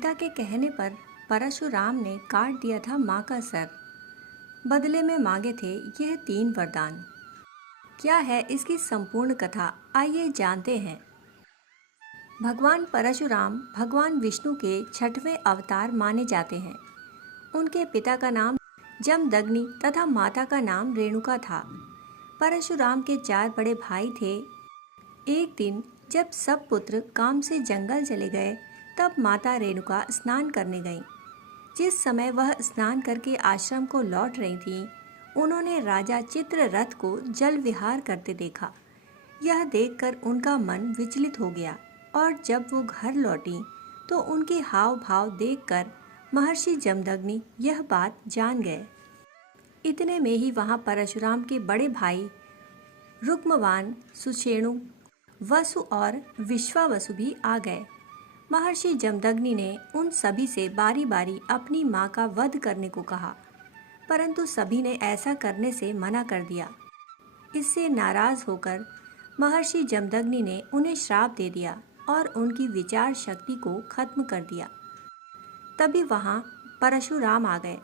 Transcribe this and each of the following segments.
पिता के कहने पर परशुराम ने काट दिया था माँ का सर। बदले में मांगे थे यह 3 वरदान। क्या है इसकी संपूर्ण कथा, आइए जानते हैं। भगवान परशुराम भगवान विष्णु के 6वें अवतार माने जाते हैं। उनके पिता का नाम जमदग्नि तथा माता का नाम रेणुका था। परशुराम के 4 बड़े भाई थे। एक दिन जब सब पुत्र काम से जंगल चले गए, तब माता रेणुका स्नान करने गईं। जिस समय वह स्नान करके आश्रम को लौट रही थीं, उन्होंने राजा चित्ररथ को जल विहार करते देखा। यह देखकर उनका मन विचलित हो गया और जब वो घर लौटी तो उनके हाव भाव देखकर महर्षि जमदग्नि यह बात जान गए। इतने में ही वहाँ परशुराम के बड़े भाई रुक्मवान, सुषेणु, वसु और विश्वावसु भी आ गए। महर्षि जमदग्नि ने उन सभी से बारी बारी अपनी माँ का वध करने को कहा, परंतु सभी ने ऐसा करने से मना कर दिया। इससे नाराज होकर महर्षि जमदग्नि ने उन्हें श्राप दे दिया और उनकी विचार शक्ति को खत्म कर दिया। तभी वहाँ परशुराम आ गए।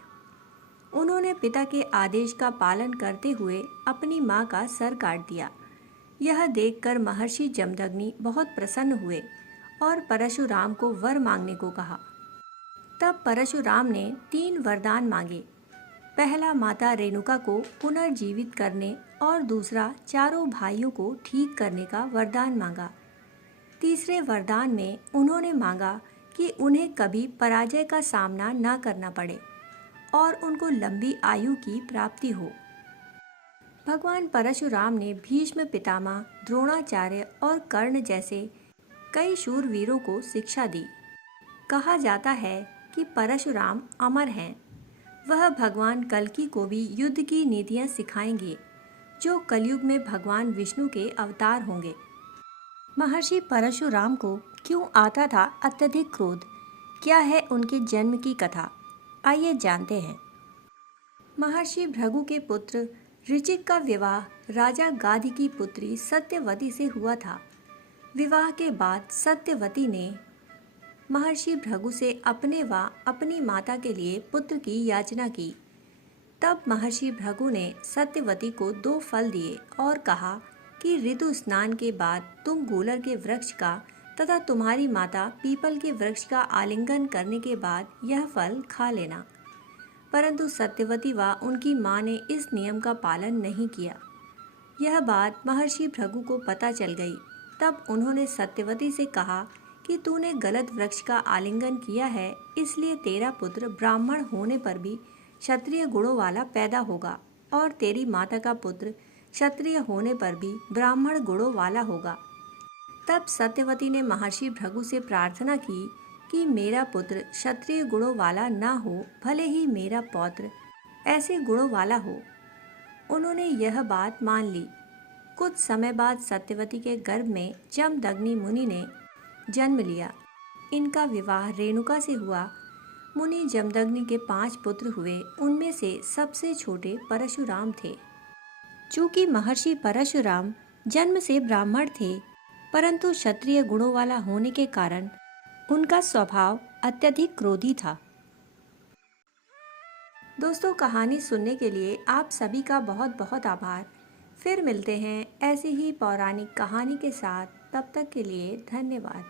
उन्होंने पिता के आदेश का पालन करते हुए अपनी माँ का सर काट दिया। यह देखकर महर्षि जमदग्नि बहुत प्रसन्न हुए और परशुराम को वर मांगने को कहा। तब परशुराम ने 3 वरदान मांगे। पहला माता रेणुका को पुनर्जीवित करने और दूसरा चारों भाइयों को ठीक करने का वरदान मांगा। तीसरे वरदान में उन्होंने मांगा कि उन्हें कभी पराजय का सामना न करना पड़े और उनको लंबी आयु की प्राप्ति हो। भगवान परशुराम ने भीष्म पितामह, द्रोणाचार्य और कर्ण जैसे कई शूरवीरों को शिक्षा दी। कहा जाता है कि परशुराम अमर हैं। वह भगवान कल्कि को भी युद्ध की नीतियाँ सिखाएंगे, जो कलयुग में भगवान विष्णु के अवतार होंगे। महर्षि परशुराम को क्यों आता था अत्यधिक क्रोध? क्या है उनके जन्म की कथा, आइए जानते हैं। महर्षि भृगु के पुत्र ऋचिक का विवाह राजा गाधी की पुत्री सत्यवती से हुआ था। विवाह के बाद सत्यवती ने महर्षि भृगु से अपने व अपनी माता के लिए पुत्र की याचना की। तब महर्षि भृगु ने सत्यवती को 2 फल दिए और कहा कि ऋतु स्नान के बाद तुम गूलर के वृक्ष का तथा तुम्हारी माता पीपल के वृक्ष का आलिंगन करने के बाद यह फल खा लेना। परंतु सत्यवती व उनकी माँ ने इस नियम का पालन नहीं किया। यह बात महर्षि भृगु को पता चल गई। तब उन्होंने सत्यवती से कहा कि तूने गलत वृक्ष का आलिंगन किया है, इसलिए तेरा पुत्र ब्राह्मण होने पर भी क्षत्रिय गुणों वाला पैदा होगा और तेरी माता का पुत्र क्षत्रिय होने पर भी ब्राह्मण गुणों वाला होगा। तब सत्यवती ने महर्षि भृगु से प्रार्थना की कि मेरा पुत्र क्षत्रिय गुणों वाला ना हो, भले ही मेरा पौत्र ऐसे गुणों वाला हो। उन्होंने यह बात मान ली। कुछ समय बाद सत्यवती के गर्भ में जमदग्नि मुनि ने जन्म लिया। इनका विवाह रेणुका से हुआ। मुनि जमदग्नि के 5 पुत्र हुए। उनमें से सबसे छोटे परशुराम थे। चूंकि महर्षि परशुराम जन्म से ब्राह्मण थे, परंतु क्षत्रिय गुणों वाला होने के कारण उनका स्वभाव अत्यधिक क्रोधी था। दोस्तों, कहानी सुनने के लिए आप सभी का बहुत बहुत आभार। फिर मिलते हैं ऐसी ही पौराणिक कहानी के साथ। तब तक के लिए धन्यवाद।